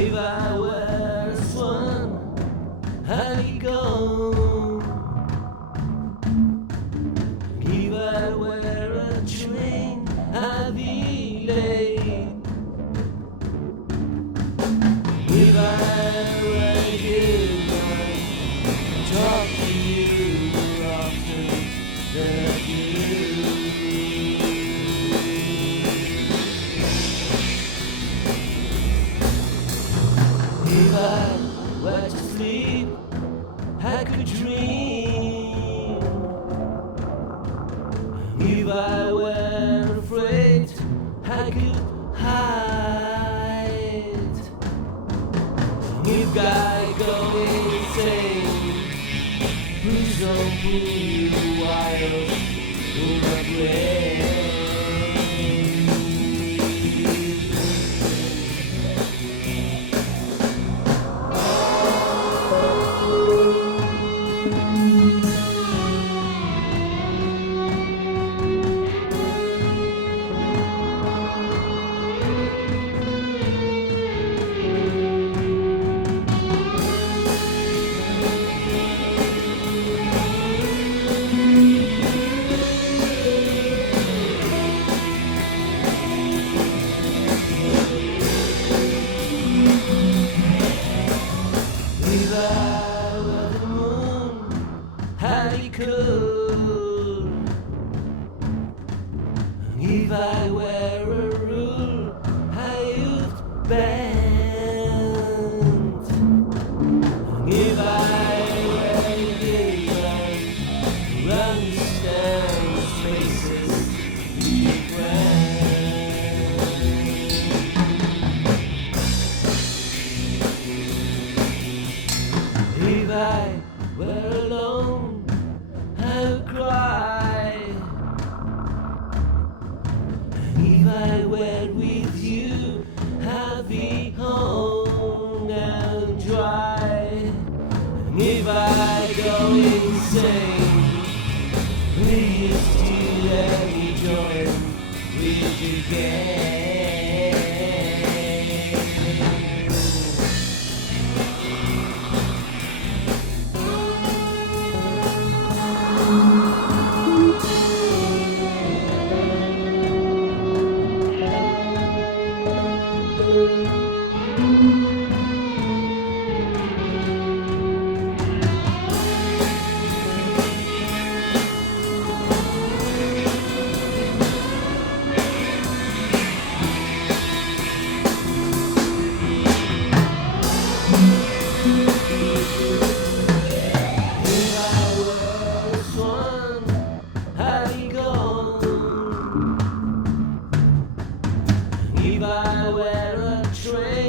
If I were a swan, I'd go. If I were a train, I'd be late. If I were you, I'd talk to you often than I do. If I were to sleep, I could dream. If I were afraid, I could hide. If I go insane, please don't pull the wires through my brain. If I were the moon, I could. If I were a rule, I would bend. If I were given to understand spaces different. If I were alone, I would cry. If I were with you, I'd be home and dry. If I go insane, please do let me join with you again. If I were a train,